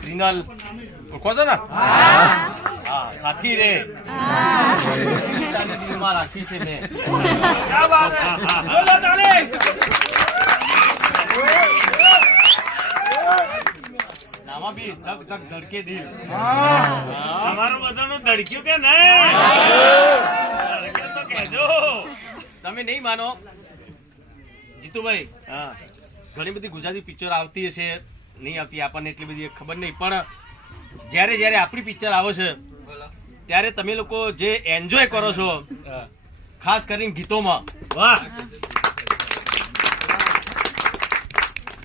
ક્રિનલ ઓળખો છો ને? હા. સાથી રે. દિલમાં રાખી છે મેં. નામાં બી ધક ધક ધડકે દિલ. તમારું બધાનું ધડક્યું કે નહીં? તો કહેજો. તમે નહીં માનો. જીતુભાઈ હા. ઘણી બધી ગુજરાતી પિક્ચર આવતી હશે. નહીં આવતી આપણને એટલી બધી ખબર નહીં. પણ જ્યારે જ્યારે આપણી પિક્ચર આવે છે ત્યારે તમે લોકો જે એન્જોય કરો છો ખાસ કરીને ગીતોમાં વાહ.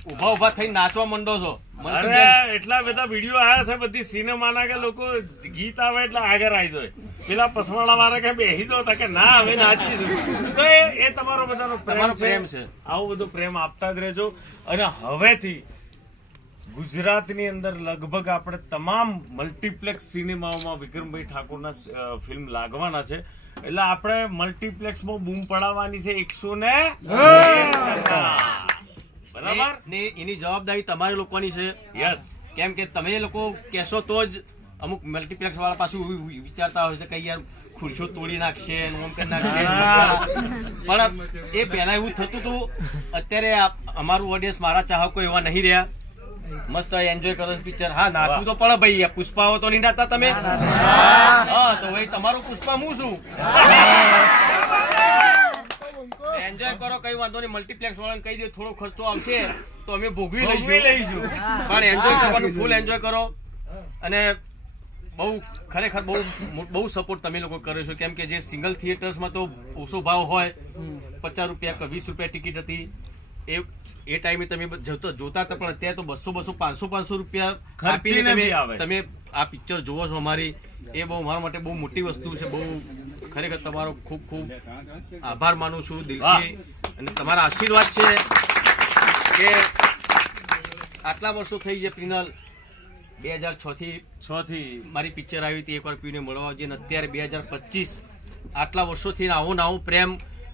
ઊભા ઊભા થઈને નાચવા માંડો છો. અરે એટલા બધા વીડિયો આવ્યા છે બધી સિનેમાના કે લોકો ગીત આવે એટલે આગળ આવી જાય. પેલા પસવાડા વાળા કે બેહી દો કે ના હવે નાચીશું. તો એ એ તમારો બધાનો પ્રેમ પ્રેમ છે. છે. આવો બધો પ્રેમ આપતા જ રહેજો. અને હવેથી ગુજરાતની અંદર લગભગ આપણે તમામ મલ્ટીપ્લેક્સ સિનેમાઓમાં વિક્રમભાઈ ઠાકોરના ફિલ્મ લાગવાના છે. એટલે આપણે મલ્ટીપ્લેક્સમાં બૂમ પડાવવાની છે એકસો ને બરાબર? ને એની જવાબદારી તમારી લોકોની છે. યસ કેમ કે તમે લોકો કહેશો તો જ અમુક મલ્ટીપ્લેક્સ વાળા પાછું વિચારતા હોય છે કે યાર ખુરશો તોડી નાખશે પણ એ પહેલા એવું થતું હતું અત્યારે અમારું ઓડિયન્સ મારા ચાહકો એવા નહીં રહ્યા. મસ્ત એન્જોય કરો પિક્ચર હા નાચવું તો પણ ભાઈ. પુષ્પાઓ તો નહીં તમે? હા તો ભાઈ તમારું પુષ્પા હું છું? એન્જોય કરો કઈ વાંધો નહીં. મલ્ટીપ્લેક્સ વાળાને કહી દે થોડો ખર્ચો આવશે તો અમે ભોગવી લઈશું. લઈશું. પણ એન્જોય કરવાનું ફૂલ એન્જોય કરો. અને બહુ ખરેખર બહુ બહુ સપોર્ટ તમે લોકો કર્યો છો. કેમ કે જે સિંગલ થિયેટર્સમાં તો ઓછો ભાવ હોય. પચાસ રૂપિયા વીસ રૂપિયા ટિકિટ હતી. એ એ ટાઈમે તમે જોતા જોતા હતા પણ અત્યારે તો બસો બસો પાંચસો પાંચસો રૂપિયા આપીને તમે તમે આ પિક્ચર જોવો છો અમારી. એ બહુ મારા માટે બહુ મોટી વસ્તુ છે. બહુ ખરેખર તમારો ખૂબ ખૂબ આભાર માનું છું દિલથી. અને તમારા આશીર્વાદ છે કે આટલા વર્ષો થઈ ગયા પ્રિનલ બે હજાર છ થી છ થી મારી પિક્ચર આવી હતી એકવાર પીને મળવા આવજે અને અત્યારે બે હજાર પચીસ. આટલા વર્ષોથી આવો ને આવો પ્રેમ.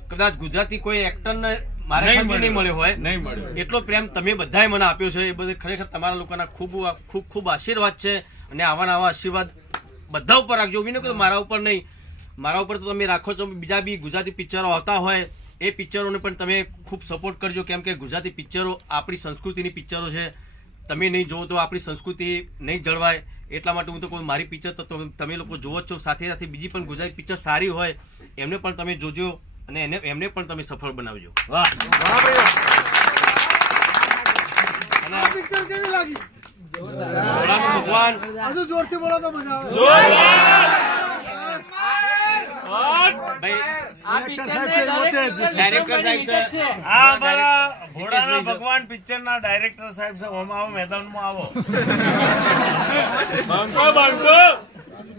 કદાચ ગુજરાતી કોઈ એક્ટરને મારે નહીં મળ્યો. હોય. નહીં મળ્યો. એટલો પ્રેમ તમે બધાએ મને આપ્યો છે. એ બધે ખરેખર તમારા લોકોના ખૂબ ખૂબ ખૂબ આશીર્વાદ છે અને આવા આવા આશીર્વાદ બધા ઉપર રાખજો. એવું નહીં મારા ઉપર નહીં. મારા ઉપર તો તમે રાખો છો. બીજા બી ગુજરાતી પિક્ચરો આવતા હોય એ પિક્ચરોને પણ તમે ખૂબ સપોર્ટ કરજો. કેમ કે ગુજરાતી પિક્ચરો આપણી સંસ્કૃતિની પિક્ચરો છે. તમે નહીં જોવો તો આપણી સંસ્કૃતિ નહીં જળવાય. એટલા માટે હું તો કોઈ મારી પિક્ચર તો તમે- તમે લોકો જોવો જ છો. સાથે સાથે બીજી પણ ગુજરાતી પિક્ચર સારી હોય એમને પણ તમે જોજો. અને એને એમને પણ તમે સફળ બનાવજો. વાહ. પિક્ચર કેવી લાગી? ભગવાન. હજુ જોરથી બોલો તો મજા આવે. ભગવાન પિક્ચર ના ડાયરેક્ટર સાહેબ છે ઓમાં આવો મેદાનમાં આવો.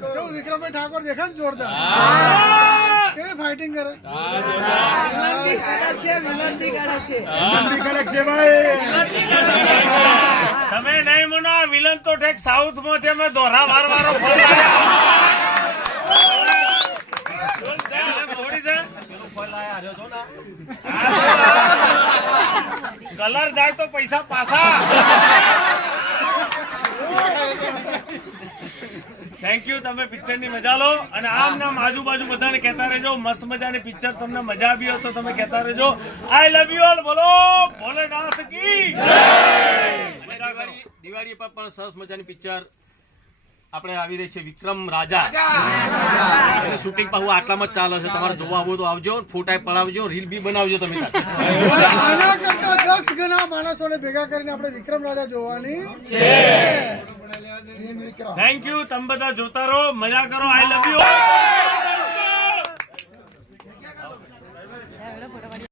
કેવું વિક્રમભાઈ ઠાકોર દેખાય ને જોરદાર? કેવી ફાઇટિંગ કરે. તમે નહીં મનો આ વિલન તો ઠેક સાઉથમાં છે દોરા વાર વારો કલર જાય તો પૈસા પાછા. થેન્ક યુ તમે પિક્ચરની મજા લો. અને આમ નામ આજુબાજુ બધાને કહેતા રહેજો મસ્ત મજાની પિક્ચર તમને મજા આવી હોય તો તમે કહેતા રહેજો. આઈ લવ યુ ઓલ બોલો ભોલેનાથ કી દિવાળી દિવાળી પર પણ સરસ મજાની પિક્ચર આપણે આવી રહી છે વિક્રમ રાજા. એનું શૂટિંગ પાછું આટલામાં જ ચાલે છે. તમારે જોવા આવો તો આવજો ફોટા પડાવજો રીલ બી બનાવજો તમે આના કરતા દસ ગણા માણસોને ભેગા કરીને આપણે વિક્રમ રાજા જોવાની. છે થેન્ક યુ તમે બધા જોતા રહો. મજા કરો. આઈ લવ યુ